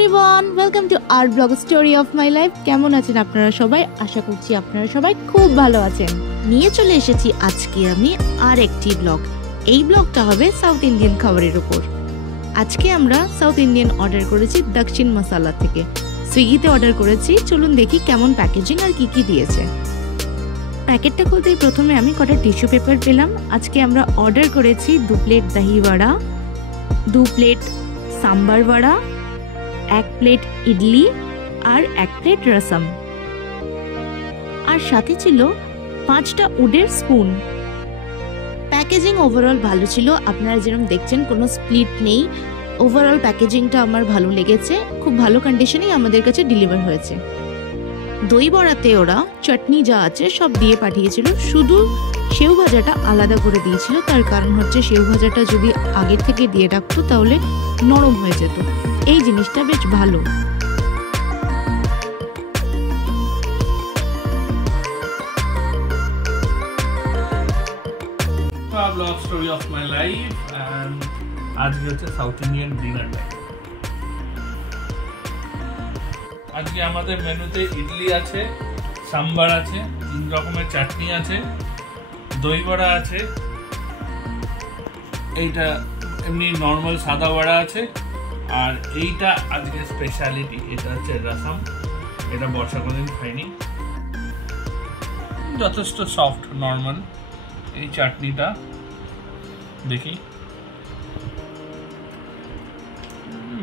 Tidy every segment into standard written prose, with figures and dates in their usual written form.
Everyone, welcome to our blog story of my life. কেমন আছেন আপনারা সবাই? আশা করছি আপনারা সবাই খুব ভালো আছেন। নিয়ে চলে এসেছি আজকে আমি আর একটি ব্লগ। এই ব্লগটা হবে সাউথ ইন্ডিয়ান খাবারের উপর। আজকে আমরা সাউথ ইন্ডিয়ান অর্ডার করেছি দক্ষিণ মশালা থেকে। সুইগিতে অর্ডার করেছি। চলুন দেখি কেমন প্যাকেজিং আর কি কি দিয়েছে। প্যাকেটটা খুলতেই প্রথমে আমি কটা টিস্যু পেপার পেলাম। আজকে আমরা অর্ডার করেছি 2 প্লেট দহি বড়া, 2 প্লেট সাম্বার বড়া, 1 প্লেট ইডলি আর 1 প্লেট রসম, আর সাথে ছিল 5টা উডের স্পুন। প্যাকেজিং ওভারঅল ভালো ছিল। আপনারা যেরকম দেখছেন কোনো স্প্লিট নেই। ওভারঅল প্যাকেজিংটা আমার ভালো লেগেছে। খুব ভালো কন্ডিশনেই আমাদের কাছে ডেলিভার হয়েছে। দই বড়াতে ওরা চাটনি যা আছে সব দিয়ে পাঠিয়েছিল, শুধু সেউ ভাজাটা আলাদা করে দিয়েছিল। তার কারণ হচ্ছে সেউ ভাজাটা যদি আগের থেকে দিয়ে রাখতো তাহলে নরম হয়ে যেত। এই জিনিসটা বেশ ভালো। Blog story of my life. আজকে হচ্ছে সাউথ ইন্ডিয়ান ডিনার টাইম। আজকে আমাদের মেনুতে ইডলি আছে, সাম্বার আছে, 3 রকমের চাটনি আছে, দই বড়া আছে, এইটা এমনি নর্মাল সাদা বড়া আছে, আর এইটা আজকে স্পেশালিটি, এটা হচ্ছে রসম। এটা বর্ষা কোনোদিন খাইনি, যথেষ্ট সফট নর্মাল। এই চাটনিটা দেখি,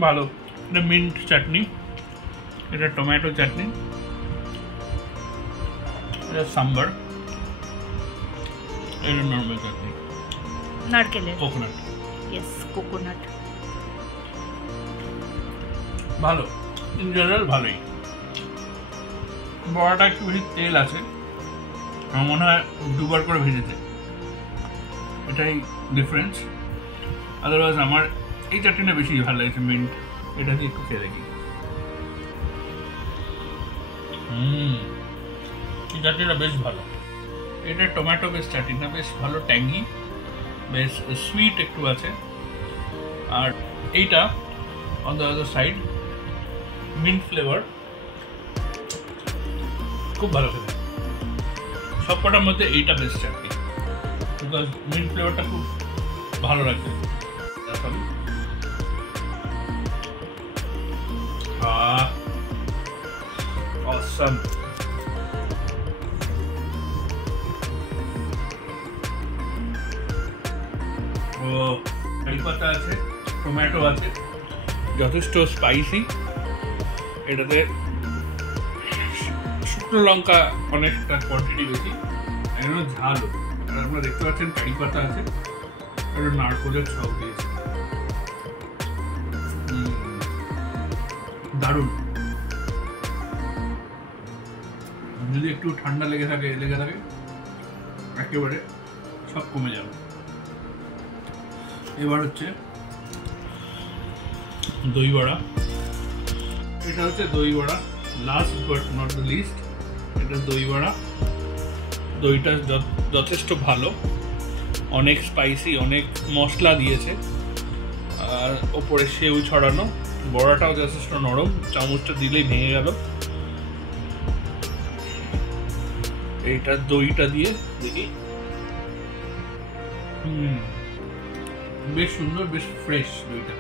ভালো। এটা মিন্ট চাটনি, এটা টমেটো চাটনি, এটা সাম্বার, এটা নর্মাল চাটনি, নারকেলের কোকোনাট। Yes, coconut. ভালো, ইন জেনারেল ভালোই। বড়াটা একটু বেশি তেল আছে, আমার মনে হয় 2বার করে ভেজেছে, এটাই ডিফারেন্স। আদারওয়াইজ আমার এই চাটনিটা বেশি ভালো লাগছে, মিন্ট। এটা দিয়ে একটু খেয়ে দেখি। এই চাটনিটা বেশ ভালো। এটা টমেটো বেশ চাটনিটা বেশ ভালো, ট্যাঙ্গি, বেশ সুইট একটু আছে। আর এইটা on the other side mint flavour, খুব ভালো খেতে। সব কটার মধ্যে এইটা বেস্ট চাটনি, বিকজ মিন্ট ফ্লেভারটা খুব ভালো লাগছে। Awesome. কারি পাতা আছে, টমেটো আছে, যথেষ্ট স্পাইসি। এটাতে শুকনো লঙ্কা অনেকটা কোয়ান্টিটি বেশি, এখানে ঝালও। আর আপনারা দেখতে পাচ্ছেন কারি পাতা আছে, একটা নারকোলের ছক দিয়েছে। দারুণ। যদি একটু ঠান্ডা লেগে থাকে একেবারে সব কমে যাবে। এবার হচ্ছে দই বড়া। এটা হচ্ছে দই বড়া, last but not the least. এটা দই বড়া। দইটা যথেষ্ট ভালো, অনেক স্পাইসি, অনেক মশলা দিয়েছে, আর ওপরে সেউ ছড়ানো। বড়াটাও যথেষ্ট নরম, চামচটা দিলেই ভেঙে গেল। এইটা দইটা দিয়ে দেখি। বেশ সুন্দর, বেশ ফ্রেশ দইটা।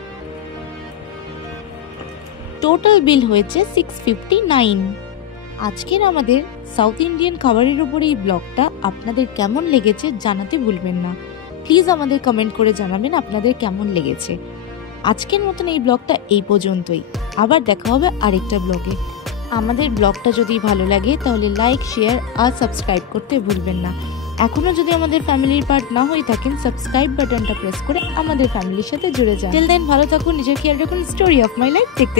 টোটাল বিল হয়েছে 659। আজকের আমাদের সাউথ ইন্ডিয়ান খাবারের উপর এই ব্লগটা আপনাদের কেমন লেগেছে জানাতে ভুলবেন না। প্লিজ আমাদের কমেন্ট করে জানাবেন আপনাদের কেমন লেগেছে। আজকের মতন এই ব্লগটা এই পর্যন্তই। আবার দেখা হবে আরেকটা ব্লগে। আমাদের ব্লগটা যদি ভালো লাগে তাহলে লাইক, শেয়ার আর সাবস্ক্রাইব করতে ভুলবেন না। এখনো যদি আমাদের ফ্যামিলির পার্ট না হয়ে থাকেন, সাবস্ক্রাইব বাটনটা প্রেস করে আমাদের ফ্যামিলির সাথে জুড়ে যান। টিল দেন ভালো থাকুন, নিজের খেয়াল রাখুন। স্টোরি অফ মাই লাইফ দেখতে